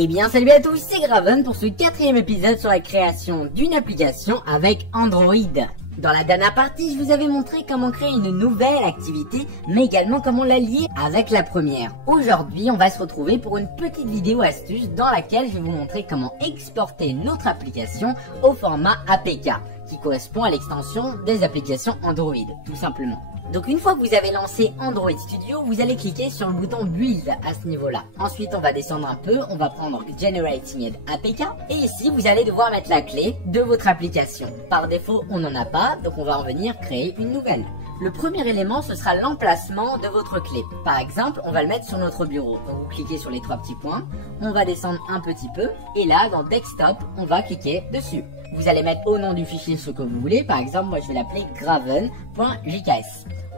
Eh bien salut à tous, c'est Graven pour ce 4e épisode sur la création d'une application avec Android. Dans la dernière partie, je vous avais montré comment créer une nouvelle activité, mais également comment la lier avec la première. Aujourd'hui, on va se retrouver pour une petite vidéo astuce dans laquelle je vais vous montrer comment exporter notre application au format APK, qui correspond à l'extension des applications Android, tout simplement. Donc une fois que vous avez lancé Android Studio, vous allez cliquer sur le bouton Build à ce niveau-là. Ensuite, on va descendre un peu, on va prendre Generating APK. Et ici, vous allez devoir mettre la clé de votre application. Par défaut, on n'en a pas, donc on va en venir créer une nouvelle. Le premier élément, ce sera l'emplacement de votre clé. Par exemple, on va le mettre sur notre bureau. Donc vous cliquez sur les 3 petits points, on va descendre un petit peu, et là, dans Desktop, on va cliquer dessus. Vous allez mettre au nom du fichier ce que vous voulez. Par exemple, moi je vais l'appeler graven.jks.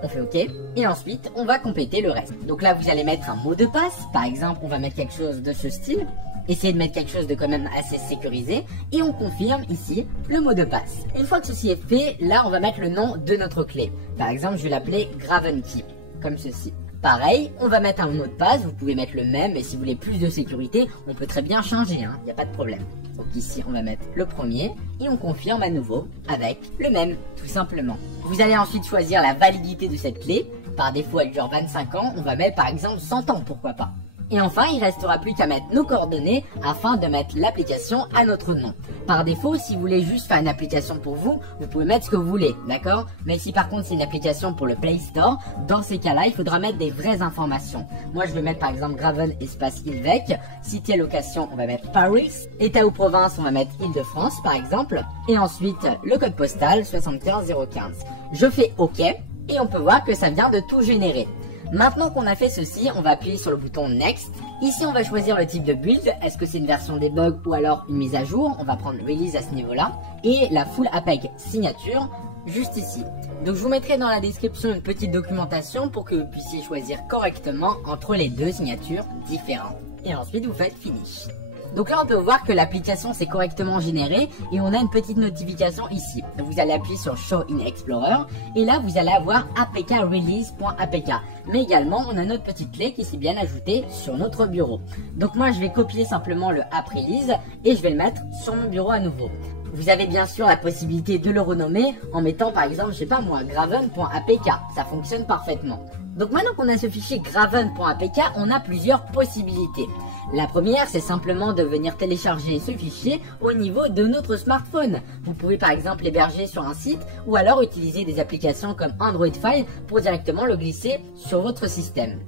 On fait OK et ensuite on va compléter le reste. Donc là vous allez mettre un mot de passe. Par exemple on va mettre quelque chose de ce style. Essayez de mettre quelque chose de quand même assez sécurisé. Et on confirme ici le mot de passe. Une fois que ceci est fait, là on va mettre le nom de notre clé. Par exemple je vais l'appeler gravenkey. Comme ceci. Pareil, on va mettre un mot de passe, vous pouvez mettre le même, et si vous voulez plus de sécurité, on peut très bien changer, il n'y a pas de problème. Donc ici, on va mettre le premier, et on confirme à nouveau avec le même, tout simplement. Vous allez ensuite choisir la validité de cette clé. Par défaut, elle dure 25 ans, on va mettre par exemple 100 ans, pourquoi pas. Et enfin, il restera plus qu'à mettre nos coordonnées afin de mettre l'application à notre nom. Par défaut, si vous voulez juste faire une application pour vous, vous pouvez mettre ce que vous voulez, d'accord? Mais si par contre c'est une application pour le Play Store, dans ces cas-là, il faudra mettre des vraies informations. Moi, je vais mettre par exemple Graven espace Ilvec. Cité location, on va mettre Paris. État ou province, on va mettre Île-de-France par exemple. Et ensuite, le code postal 75015. Je fais OK et on peut voir que ça vient de tout générer. Maintenant qu'on a fait ceci, on va appuyer sur le bouton Next. Ici, on va choisir le type de build. Est-ce que c'est une version debug ou alors une mise à jour? On va prendre Release à ce niveau-là. Et la Full APK signature, juste ici. Donc, je vous mettrai dans la description une petite documentation pour que vous puissiez choisir correctement entre les deux signatures différentes. Et ensuite, vous faites Finish. Donc là on peut voir que l'application s'est correctement générée et on a une petite notification ici. Vous allez appuyer sur Show in Explorer et là vous allez avoir apkrelease.apk. Mais également on a notre petite clé qui s'est bien ajoutée sur notre bureau. Donc moi je vais copier simplement le app release et je vais le mettre sur mon bureau à nouveau. Vous avez bien sûr la possibilité de le renommer en mettant par exemple, je sais pas moi, graven.apk. Ça fonctionne parfaitement. Donc maintenant qu'on a ce fichier graven.apk, on a plusieurs possibilités. La première, c'est simplement de venir télécharger ce fichier au niveau de notre smartphone. Vous pouvez par exemple l'héberger sur un site ou alors utiliser des applications comme Android File pour directement le glisser sur votre système.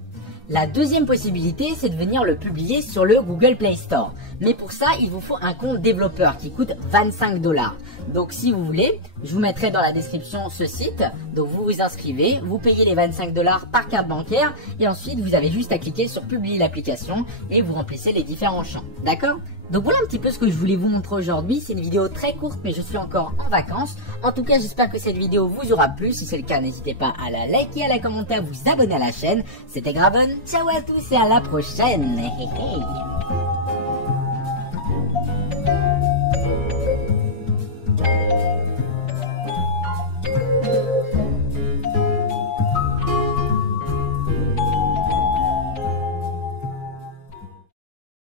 La deuxième possibilité, c'est de venir le publier sur le Google Play Store. Mais pour ça, il vous faut un compte développeur qui coûte 25 $. Donc si vous voulez, je vous mettrai dans la description ce site. Donc vous vous inscrivez, vous payez les 25 $ par carte bancaire et ensuite vous avez juste à cliquer sur publier l'application et vous remplissez les différents champs. D'accord ? Donc voilà un petit peu ce que je voulais vous montrer aujourd'hui. C'est une vidéo très courte mais je suis encore en vacances. En tout cas j'espère que cette vidéo vous aura plu. Si c'est le cas n'hésitez pas à la liker, à la commenter, à vous abonner à la chaîne. C'était Graven, ciao à tous et à la prochaine.